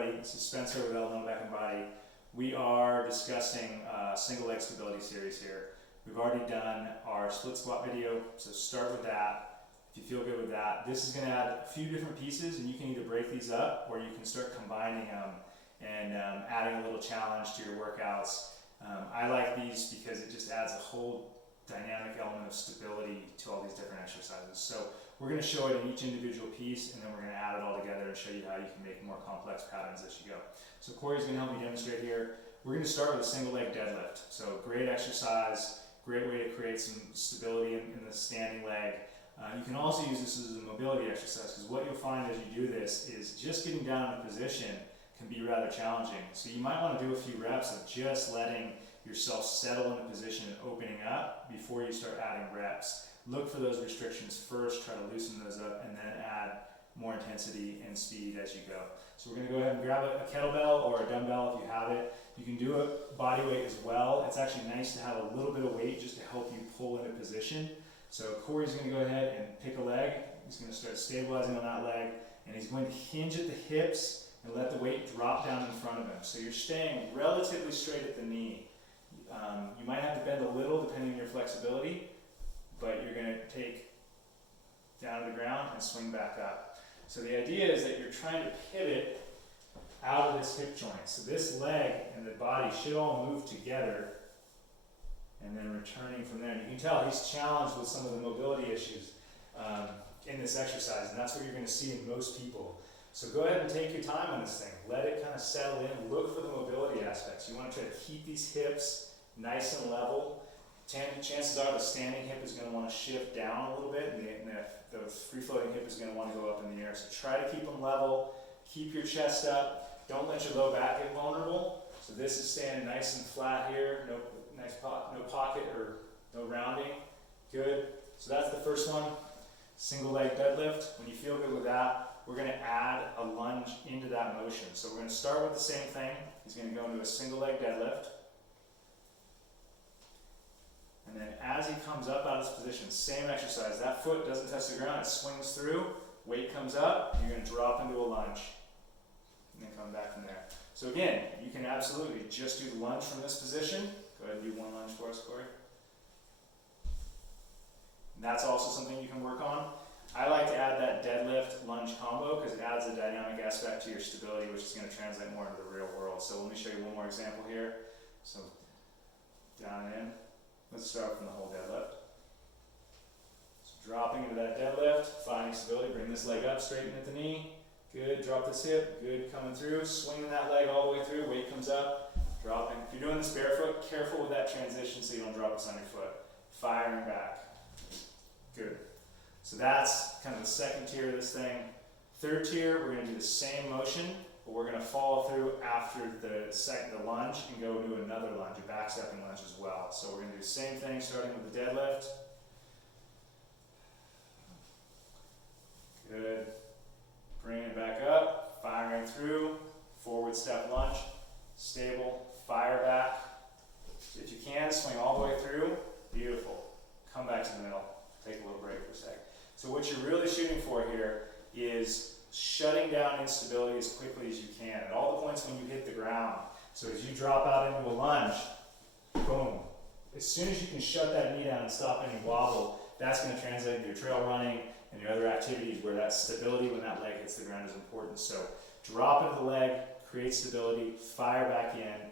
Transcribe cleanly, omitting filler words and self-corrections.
everybody. This is Spencer with Low Back and Body. We are discussing single leg stability series here. We've already done our split squat video, so start with that. If you feel good with that, this is going to add a few different pieces, and you can either break these up or you can start combining them and adding a little challenge to your workouts. I like these because it just adds a whole dynamic element of stability to all these different exercises. So we're going to show it in each individual piece, and then we're going to add it all together and show you how you can make more complex patterns as you go. So Corey's going to help me demonstrate here. We're going to start with a single leg deadlift. So great exercise, great way to create some stability in the standing leg. You can also use this as a mobility exercise, because what you'll find as you do this is just getting down in a position can be rather challenging. So you might want to do a few reps of just letting yourself settle in a position and opening up before you start adding reps. Look for those restrictions first, try to loosen those up, and then add more intensity and speed as you go. So we're going to go ahead and grab a kettlebell or a dumbbell if you have it. You can do a body weight as well. It's actually nice to have a little bit of weight just to help you pull into position. So Corey's going to go ahead and pick a leg. He's going to start stabilizing on that leg, and he's going to hinge at the hips and let the weight drop down in front of him. So you're staying relatively straight at the knee. You might have to bend a little depending on your flexibility, but you're going to take down to the ground and swing back up. So the idea is that you're trying to pivot out of this hip joint. So this leg and the body should all move together, and then returning from there. And you can tell he's challenged with some of the mobility issues in this exercise, and that's what you're going to see in most people. So go ahead and take your time on this thing. Let it kind of settle in. Look for the mobility aspects. You want to try to keep these hips nice and level. Chances are the standing hip is going to want to shift down a little bit, and the free-floating hip is going to want to go up in the air. So try to keep them level. Keep your chest up. Don't let your low back get vulnerable. So this is standing nice and flat here. No pocket or no rounding. Good. So that's the first one. Single leg deadlift. When you feel good with that, we're going to add a lunge into that motion. So we're going to start with the same thing. He's going to go into a single leg deadlift. And then as he comes up out of this position, same exercise. That foot doesn't touch the ground, it swings through, weight comes up, you're going to drop into a lunge. And then come back from there. So again, you can absolutely just do the lunge from this position. Go ahead and do one lunge for us, Corey. And that's also something you can work on. I like to add that deadlift lunge combo because it adds a dynamic aspect to your stability, which is going to translate more into the real world. So let me show you one more example here. So down and in. Let's start from the whole deadlift. So dropping into that deadlift, finding stability, bring this leg up, straighten at the knee. Good, drop this hip, good, coming through, swinging that leg all the way through, weight comes up, dropping. If you're doing this barefoot, careful with that transition so you don't drop this on your foot. Firing back. Good. So that's kind of the second tier of this thing. Third tier, we're going to do the same motion, but we're going to follow through after the lunge and go to another lunge, a back stepping lunge as well. So we're going to do the same thing starting with the deadlift. Good. Bring it back up, firing through, forward step lunge, stable, fire back. If you can, swing all the way through, beautiful. Come back to the middle, take a little break for a sec. So what you're really shooting for here is shutting down instability as quickly as you can at all the points when you hit the ground. So as you drop out into a lunge, boom. As soon as you can shut that knee down and stop any wobble, that's going to translate into your trail running and your other activities where that stability when that leg hits the ground is important. So drop into the leg, create stability, fire back in.